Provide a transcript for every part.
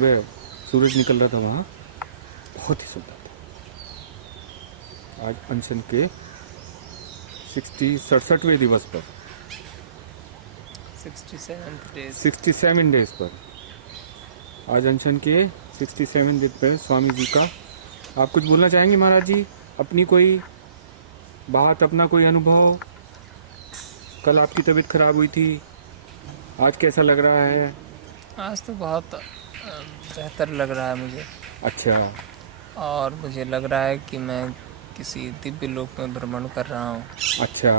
वह सूरज निकल रहा था वहाँ, बहुत ही सुंदर था। आज अनशन के 67वें दिवस पर, 67 डेज पर, आज अनशन के 67 दिन पर स्वामी जी का। आप कुछ बोलना चाहेंगे महाराज जी? अपनी कोई बात, अपना कोई अनुभव? कल आपकी तबीयत खराब हुई थी, आज कैसा लग रहा है? आज तो बहुत बेहतर लग रहा है मुझे। अच्छा। और मुझे लग रहा है कि मैं किसी दिव्य लोक में भ्रमण कर रहा हूँ। अच्छा।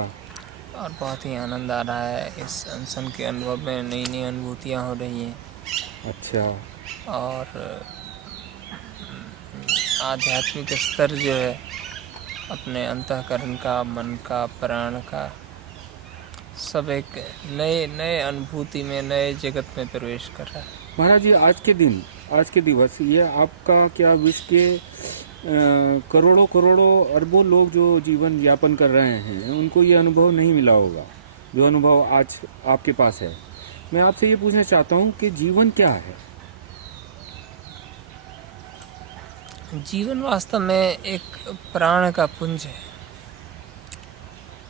और बहुत ही आनंद आ रहा है इस अनशन के अनुभव में। नई नई अनुभूतियाँ हो रही हैं। अच्छा। और आध्यात्मिक स्तर जो है अपने अंतःकरण का, मन का, प्राण का, सब एक नए नए अनुभूति में, नए जगत में प्रवेश कर रहा है। महाराज जी, आज के दिवस, ये आपका क्या विश्व के करोड़ों करोड़ों अरबों लोग जो जीवन यापन कर रहे हैं उनको ये अनुभव नहीं मिला होगा जो अनुभव आज आपके पास है। मैं आपसे ये पूछना चाहता हूँ कि जीवन क्या है? जीवन वास्तव में एक प्राण का पुंज है।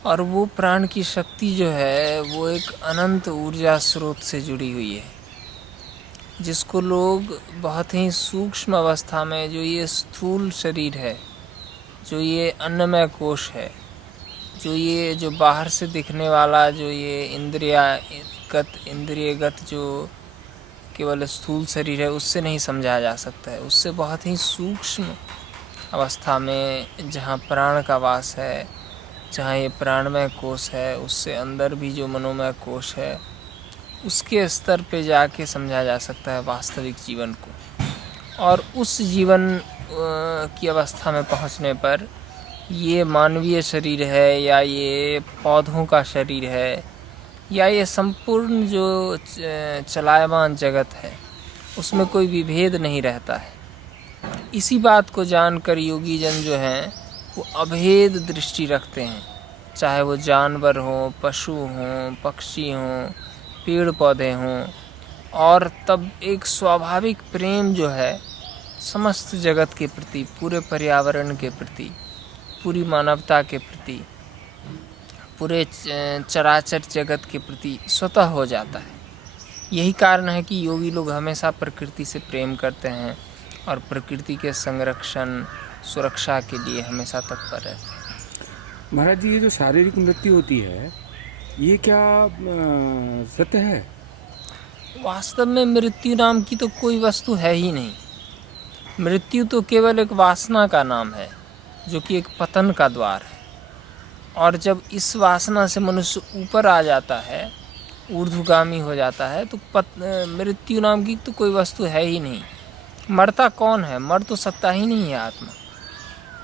और वो प्राण की शक्ति जो है वो एक अनंत ऊर्जा स्रोत से जुड़ी हुई है, जिसको लोग बहुत ही सूक्ष्म अवस्था में, जो ये स्थूल शरीर है, जो ये अन्नमय कोश है, जो बाहर से दिखने वाला, जो ये इंद्रियगत जो केवल स्थूल शरीर है, उससे नहीं समझा जा सकता है। उससे बहुत ही सूक्ष्म अवस्था में, जहाँ प्राण का वास है, जहाँ ये प्राणमय कोश है, उससे अंदर भी जो मनोमय कोश है, उसके स्तर पे जाके समझा जा सकता है वास्तविक जीवन को। और उस जीवन की अवस्था में पहुँचने पर ये मानवीय शरीर है, या ये पौधों का शरीर है, या ये संपूर्ण जो चलायमान जगत है, उसमें कोई विभेद नहीं रहता है। इसी बात को जानकर योगी जन जो हैं वो अभेद दृष्टि रखते हैं। चाहे वो जानवर हों, पशु हों, पक्षी हों, पेड़ पौधे हों। और तब एक स्वाभाविक प्रेम जो है समस्त जगत के प्रति, पूरे पर्यावरण के प्रति, पूरी मानवता के प्रति, पूरे चराचर जगत के प्रति स्वतः हो जाता है। यही कारण है कि योगी लोग हमेशा प्रकृति से प्रेम करते हैं और प्रकृति के संरक्षण, सुरक्षा के लिए हमेशा तत्पर रहते हैं। महाराज जी, ये जो शारीरिक मृत्यु होती है, ये क्या सत्य है? वास्तव में मृत्यु नाम की तो कोई वस्तु है ही नहीं। मृत्यु तो केवल एक वासना का नाम है, जो कि एक पतन का द्वार है। और जब इस वासना से मनुष्य ऊपर आ जाता है, ऊर्ध्वगामी हो जाता है, तो मृत्यु नाम की तो कोई वस्तु है ही नहीं। मरता कौन है? मर तो सकता ही नहीं है आत्मा।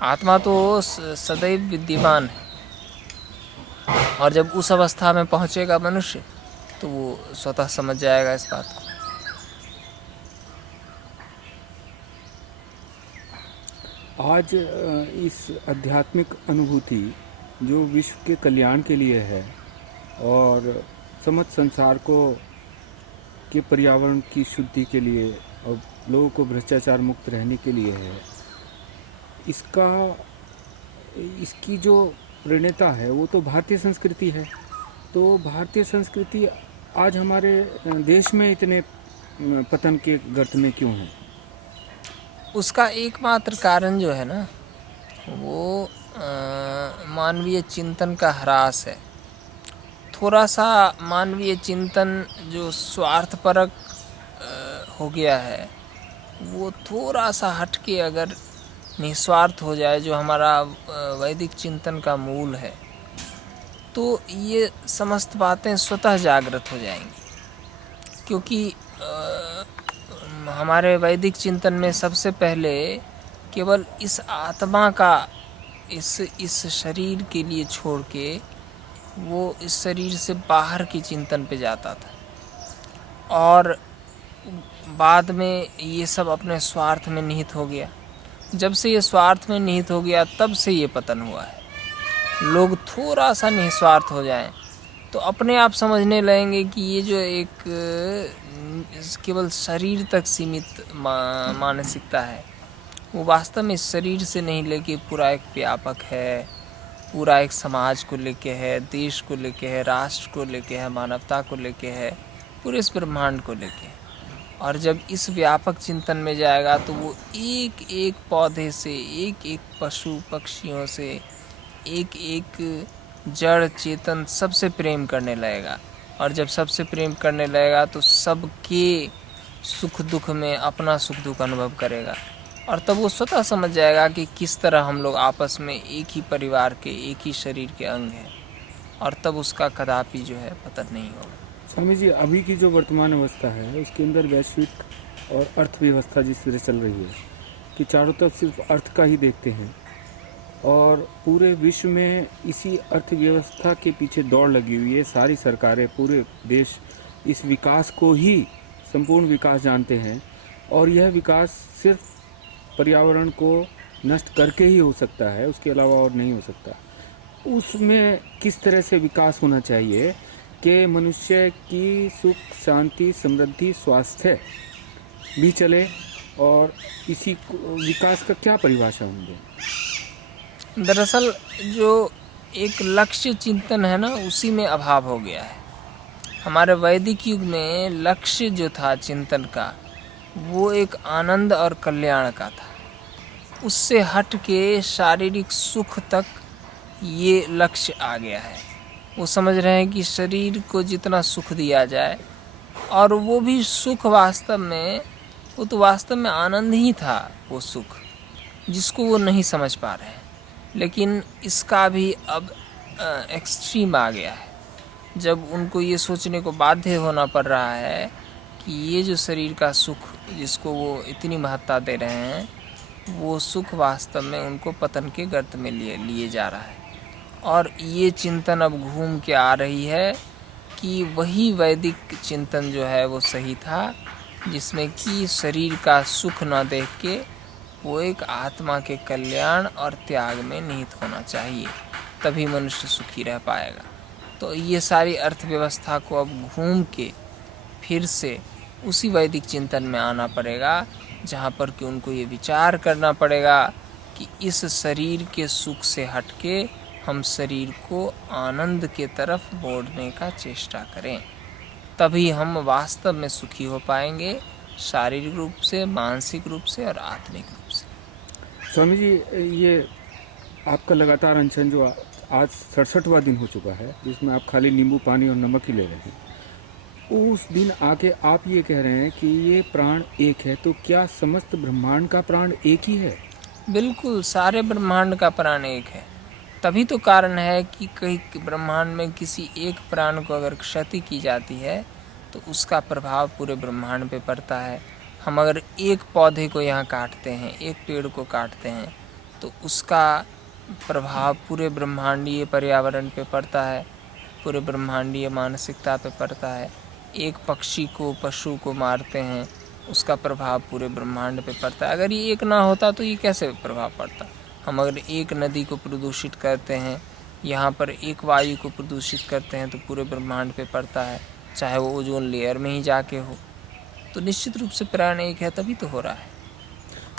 आत्मा तो सदैव विद्यमान है। और जब उस अवस्था में पहुंचेगा मनुष्य, तो वो स्वतः समझ जाएगा इस बात को। आज इस आध्यात्मिक अनुभूति जो विश्व के कल्याण के लिए है और समस्त संसार को के पर्यावरण की शुद्धि के लिए और लोगों को भ्रष्टाचार मुक्त रहने के लिए है, इसकी जो प्रणेता है वो तो भारतीय संस्कृति है। तो भारतीय संस्कृति आज हमारे देश में इतने पतन के गर्त में क्यों है? उसका एकमात्र कारण जो है ना, वो मानवीय चिंतन का ह्रास है। थोड़ा सा मानवीय चिंतन जो स्वार्थपरक हो गया है, वो थोड़ा सा हटके अगर निस्वार्थ हो जाए, जो हमारा वैदिक चिंतन का मूल है, तो ये समस्त बातें स्वतः जागृत हो जाएंगी। क्योंकि हमारे वैदिक चिंतन में सबसे पहले केवल इस आत्मा का, इस शरीर के लिए छोड़ के वो इस शरीर से बाहर की चिंतन पे जाता था। और बाद में ये सब अपने स्वार्थ में निहित हो गया। जब से ये स्वार्थ में निहित हो गया, तब से ये पतन हुआ है। लोग थोड़ा सा निस्वार्थ हो जाएं तो अपने आप समझने लगेंगे कि ये जो एक केवल शरीर तक सीमित मानसिकता है, वो वास्तव में शरीर से नहीं लेके पूरा एक व्यापक है, पूरा एक समाज को लेके है, देश को लेके है, राष्ट्र को लेके है, मानवता को लेके है, पूरे इस ब्रह्मांड को लेके है। और जब इस व्यापक चिंतन में जाएगा तो वो एक एक पौधे से, एक एक पशु पक्षियों से, एक एक जड़ चेतन सबसे प्रेम करने लगेगा। और जब सबसे प्रेम करने लगेगा तो सबके सुख दुख में अपना सुख दुख अनुभव करेगा। और तब वो स्वतः समझ जाएगा कि किस तरह हम लोग आपस में एक ही परिवार के, एक ही शरीर के अंग हैं। और तब उसका कदापि जो है पतन नहीं होगा। स्वामी जी, अभी की जो वर्तमान अवस्था है उसके अंदर वैश्विक और अर्थव्यवस्था जिस तरह चल रही है कि चारों तरफ सिर्फ अर्थ का ही देखते हैं और पूरे विश्व में इसी अर्थव्यवस्था के पीछे दौड़ लगी हुई है। सारी सरकारें, पूरे देश इस विकास को ही संपूर्ण विकास जानते हैं और यह विकास सिर्फ पर्यावरण को नष्ट करके ही हो सकता है, उसके अलावा और नहीं हो सकता। उसमें किस तरह से विकास होना चाहिए कि मनुष्य की सुख शांति समृद्धि स्वास्थ्य भी चले, और इसी विकास का क्या परिभाषा होंगे? दरअसल जो एक लक्ष्य चिंतन है ना, उसी में अभाव हो गया है। हमारे वैदिक युग में लक्ष्य जो था चिंतन का, वो एक आनंद और कल्याण का था। उससे हट के शारीरिक सुख तक ये लक्ष्य आ गया है। वो समझ रहे हैं कि शरीर को जितना सुख दिया जाए, और वो भी सुख वास्तव में, वो तो वास्तव में आनंद ही था, वो सुख जिसको वो नहीं समझ पा रहे हैं। लेकिन इसका भी अब एक्सट्रीम आ गया है, जब उनको ये सोचने को बाध्य होना पड़ रहा है कि ये जो शरीर का सुख जिसको वो इतनी महत्ता दे रहे हैं, वो सुख वास्तव में उनको पतन के गर्त में लिए जा रहा है। और ये चिंतन अब घूम के आ रही है कि वही वैदिक चिंतन जो है वो सही था, जिसमें कि शरीर का सुख न देख के वो एक आत्मा के कल्याण और त्याग में निहित होना चाहिए, तभी मनुष्य सुखी रह पाएगा। तो ये सारी अर्थव्यवस्था को अब घूम के फिर से उसी वैदिक चिंतन में आना पड़ेगा, जहाँ पर कि उनको ये विचार करना पड़ेगा कि इस शरीर के सुख से हटके हम शरीर को आनंद के तरफ मोड़ने का चेष्टा करें, तभी हम वास्तव में सुखी हो पाएंगे, शारीरिक रूप से, मानसिक रूप से और आत्मिक रूप से। स्वामी जी, ये आपका लगातार अनशन जो आज 67वां दिन हो चुका है, जिसमें आप खाली नींबू पानी और नमक ही ले रहे हैं, उस दिन आके आप ये कह रहे हैं कि ये प्राण एक है, तो क्या समस्त ब्रह्मांड का प्राण एक ही है? बिल्कुल, सारे ब्रह्मांड का प्राण एक है। तभी तो कारण है कि कहीं ब्रह्मांड में किसी एक प्राण को अगर क्षति की जाती है तो उसका प्रभाव पूरे ब्रह्मांड पे पड़ता है। हम अगर एक पौधे को यहाँ काटते हैं, एक पेड़ को काटते हैं, तो उसका प्रभाव पूरे ब्रह्मांडीय पर्यावरण पे पड़ता है, पूरे ब्रह्मांडीय मानसिकता पे पड़ता है। एक पक्षी को, पशु को मारते हैं, उसका प्रभाव पूरे ब्रह्मांड पे पड़ता है। अगर ये एक ना होता तो ये कैसे प्रभाव पड़ता? हम अगर एक नदी को प्रदूषित करते हैं, यहाँ पर एक वायु को प्रदूषित करते हैं, तो पूरे ब्रह्मांड पे पड़ता है, चाहे वो ओजोन लेयर में ही जाके हो। तो निश्चित रूप से प्राण एक है, तभी तो हो रहा है।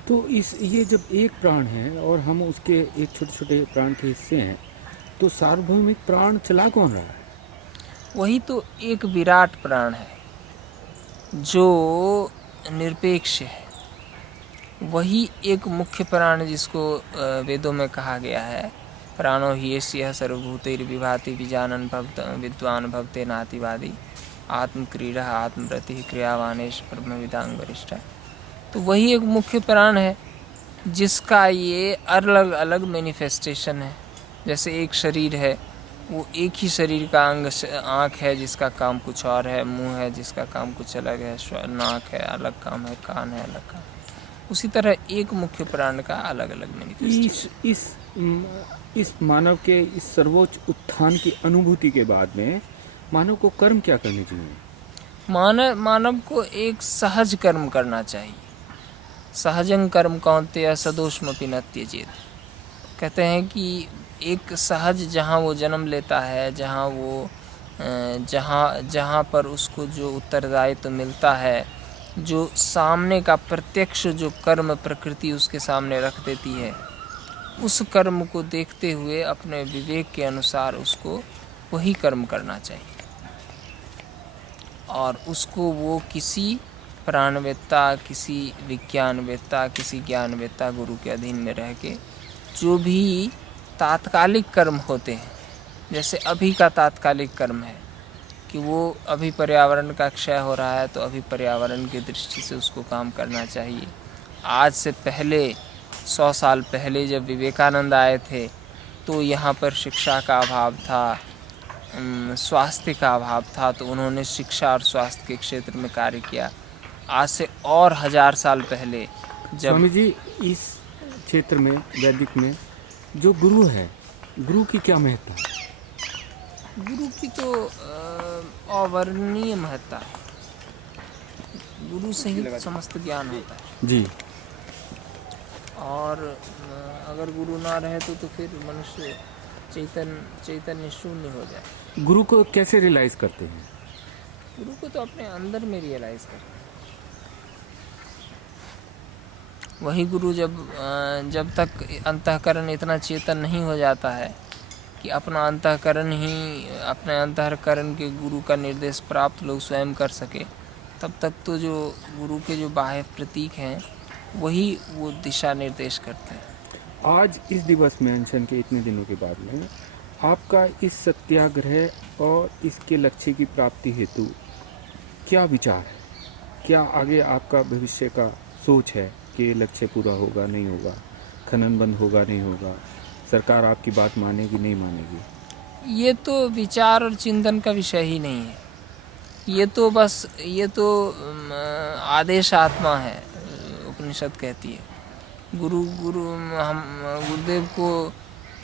तो ये जब एक प्राण है और हम उसके एक छोटे छोटे प्राण के हिस्से हैं, तो सार्वभौमिक प्राण चला कौन रहा है? वही तो एक विराट प्राण है जो निरपेक्ष है। वही एक मुख्य प्राण जिसको वेदों में कहा गया है, प्राणो हि यस्य सर्वभूतैर्विभाति विजानन् विद्वान् भवते नातिवादी आत्मक्रीडा आत्मरतिः क्रियावानेश ब्रह्मविदांग वरिष्ठा। तो वही एक मुख्य प्राण है जिसका ये अलग अलग मैनिफेस्टेशन है। जैसे एक शरीर है, वो एक ही शरीर का अंग आँख है जिसका काम कुछ और है, मुंह है जिसका काम कुछ अलग है, नाक है अलग काम है, कान है अलग काम। उसी तरह एक मुख्य प्राण का अलग अलग मैनिफेस्टेशन। इस मानव के इस सर्वोच्च उत्थान की अनुभूति के बाद में मानव को कर्म क्या करने चाहिए? मानव को एक सहज कर्म करना चाहिए। सहजं कर्म कौन्तेय सदोषमपि न त्यजेत। कहते हैं कि एक सहज, जहाँ वो जन्म लेता है, जहाँ वो जहाँ जहाँ पर उसको जो उत्तरदायित्व मिलता है, जो सामने का प्रत्यक्ष जो कर्म प्रकृति उसके सामने रख देती है, उस कर्म को देखते हुए अपने विवेक के अनुसार उसको वही कर्म करना चाहिए। और उसको वो किसी प्राणवेत्ता, किसी विज्ञानवेत्ता, किसी ज्ञानवेत्ता गुरु के अधीन में रह के जो भी तात्कालिक कर्म होते हैं, जैसे अभी का तात्कालिक कर्म है कि वो अभी पर्यावरण का क्षय हो रहा है तो अभी पर्यावरण की दृष्टि से उसको काम करना चाहिए। आज से पहले 100 साल पहले जब विवेकानंद आए थे तो यहाँ पर शिक्षा का अभाव था, स्वास्थ्य का अभाव था, तो उन्होंने शिक्षा और स्वास्थ्य के क्षेत्र में कार्य किया। आज से और 1000 साल पहले जब स्वामी जी इस क्षेत्र में वैदिक में जो गुरु है, गुरु की क्या महत्ता है? गुरु की तो अवर्णनीय महत्ता है। गुरु से ही समस्त ज्ञान होता है। जी। और अगर गुरु ना रहे तो फिर मनुष्य चैतन्य शून्य हो जाए। गुरु को कैसे रियलाइज करते हैं? गुरु को तो अपने अंदर में रियलाइज करते हैं। वही गुरु जब तक अंतःकरण इतना चेतन नहीं हो जाता है कि अपना अंतःकरण ही, अपने अंतःकरण के गुरु का निर्देश प्राप्त लोग स्वयं कर सके, तब तक तो जो गुरु के जो बाह्य प्रतीक हैं वही वो दिशा निर्देश करते हैं। आज इस दिवस में, अनशन के इतने दिनों के बाद में, आपका इस सत्याग्रह और इसके लक्ष्य की प्राप्ति हेतु क्या विचार है? क्या आगे आपका भविष्य का सोच है कि ये लक्ष्य पूरा होगा नहीं होगा, खनन बंद होगा नहीं होगा, सरकार आपकी बात मानेगी नहीं मानेगी? ये तो विचार और चिंतन का विषय ही नहीं है। ये तो आदेश आत्मा है, उपनिषद कहती है। हम गुरुदेव को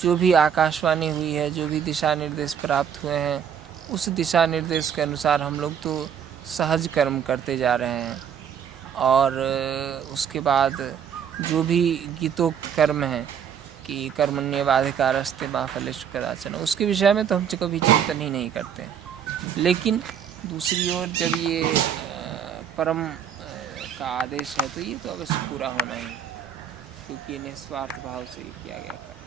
जो भी आकाशवाणी हुई है, जो भी दिशा निर्देश प्राप्त हुए हैं, उस दिशा निर्देश के अनुसार हम लोग तो सहज कर्म करते जा रहे हैं। और उसके बाद जो भी गीतोक्त कर्म हैं कि कर्मण्येवाधिकारस्ते मा फलेषु कदाचन, उसके विषय में तो हम कभी चिंतन ही नहीं करते हैं। लेकिन दूसरी ओर जब ये परम का आदेश है तो ये तो अवश्य पूरा होना ही, क्योंकि निस्वार्थ भाव से किया गया कर्म।